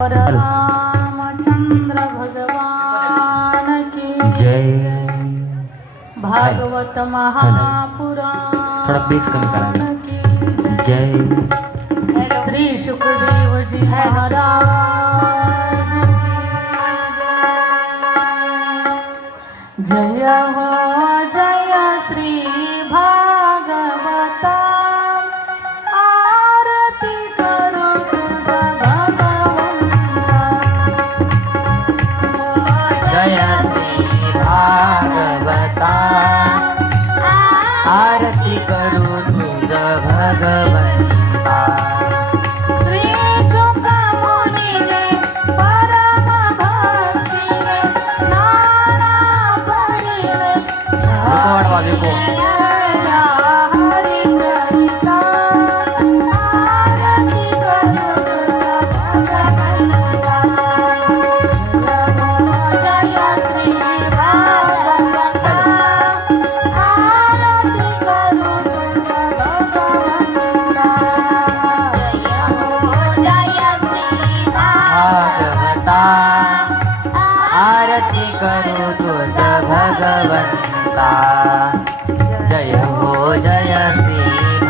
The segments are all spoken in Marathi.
रामचंद्र भगवान की जय। भागवत महापुराण थोड़ा बेस कम जय। श्री सुखदेव जी महाराज।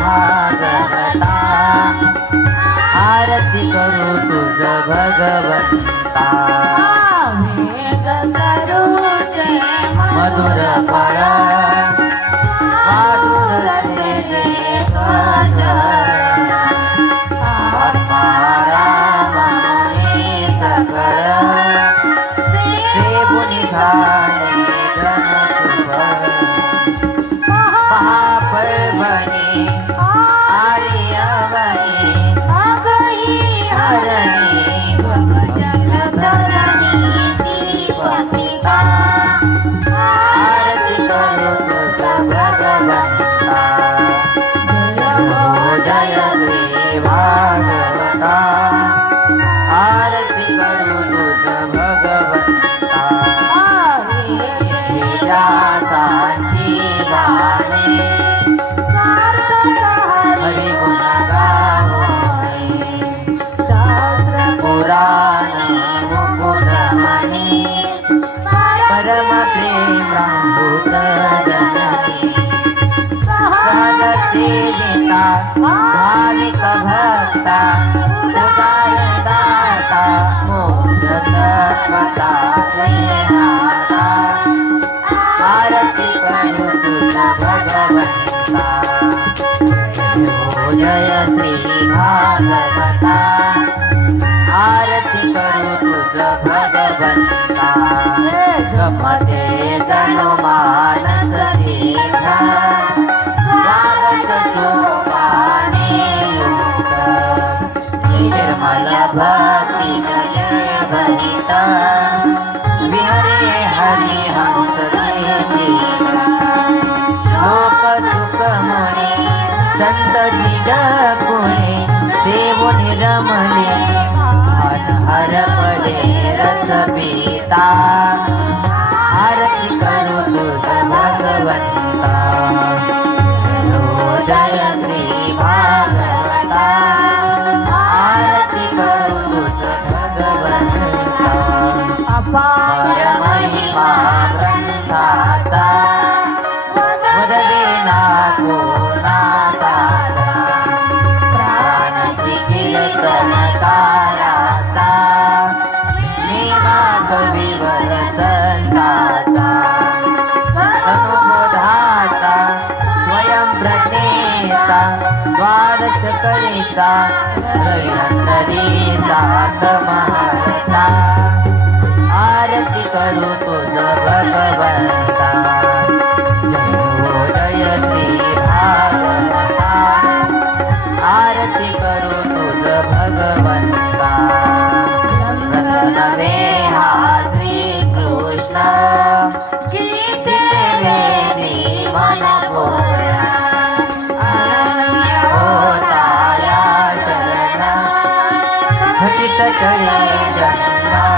भागवता. आरती करू तुझ भगवंत Thank you. Atma Sita Sarayaya Jaya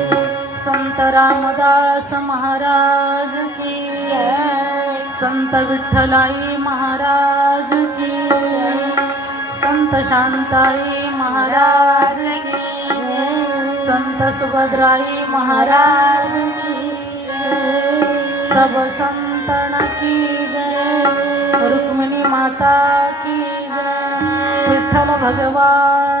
संत रामदास महाराज की संत विठ्ठलाई महाराज की संत शांताई महाराज की संत सुभद्राई महाराज की सब संतन की जय। रुक्मिणी माता की जय। विठ्ठल भगवान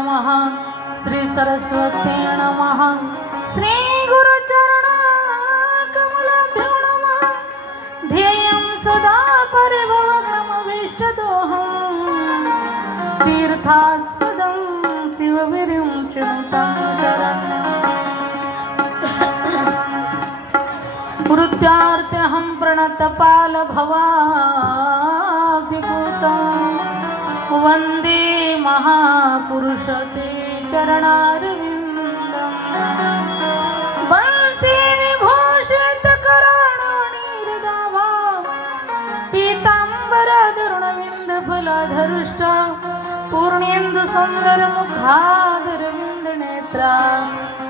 सरस्वती नमः श्रीगुरुचरणाकमलभ्यो नमः ध्येयं सदा परिभवक्रमभीष्टदोहं तीर्थास्पदं शिवविरिं कृत्यार्थ्यहं प्रणतपालभवाधिभूतं वंदे चरणारविन्दम् वंशी विभूषितकराणनिर्दाभा पीताम्बरधरुणविन्दफलधरुष्ट पूर्णेन्दुसुन्दरमुखादरविन्दनेत्रा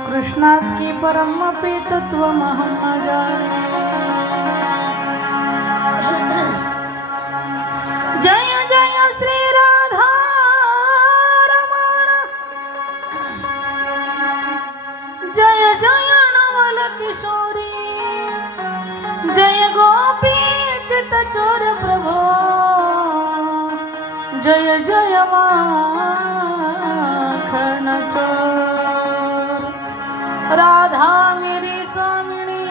कृष्णात् की परमपि तत्त्वमहं न जाने. किशोरी। जय गोपी चित चोर प्रभो। जय जय माखन चोर राधा मेरी स्वामिनी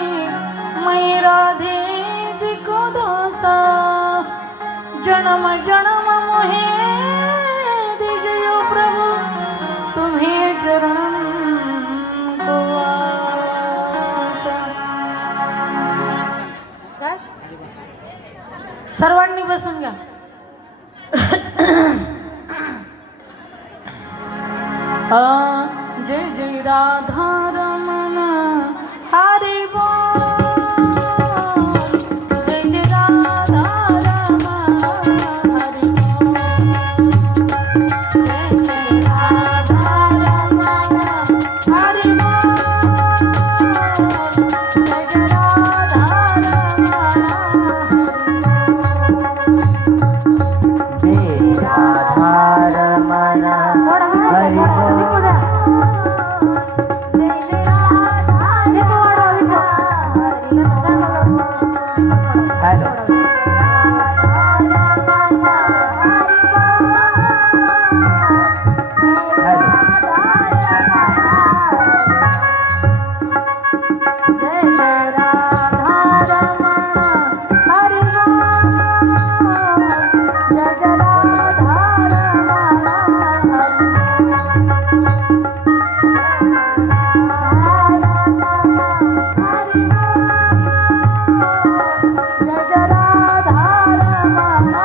मैं राधे जी को दासा। जन्म जन्म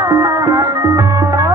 oh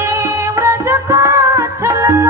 व्रज का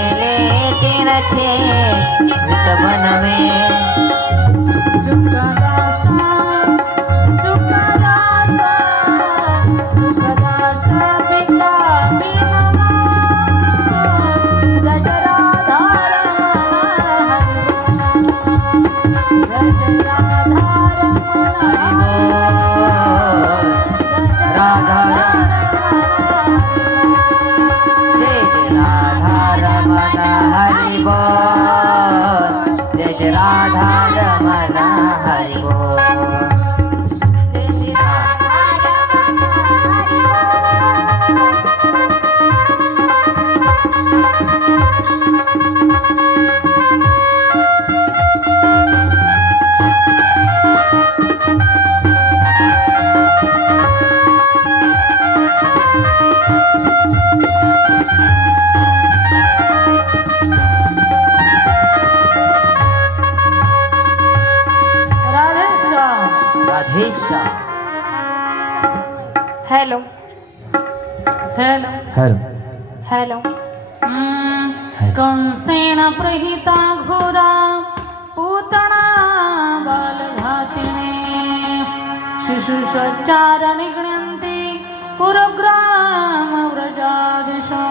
तेरा छे तबन में हॅलो. हॅलो. हॅलो. हॅलो. कंसेन प्रहिता घोरा पूतना बालघातिने. शिशुसच्चार निघ्नन्ति पुरग्राम व्रजादिशो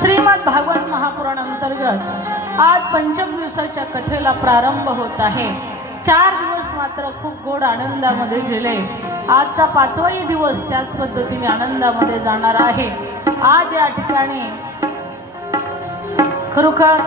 श्रीमद भागवत महापुराण अंतर्गत आज पंचम दिवसाच्या कथेला प्रारंभ होत आहे. मात्र खूप गोड आनंदामध्ये गेले. आजचा पाचवाही दिवस त्याच पद्धतीने आनंदामध्ये जाणार आहे. आज या ठिकाणी खरोखर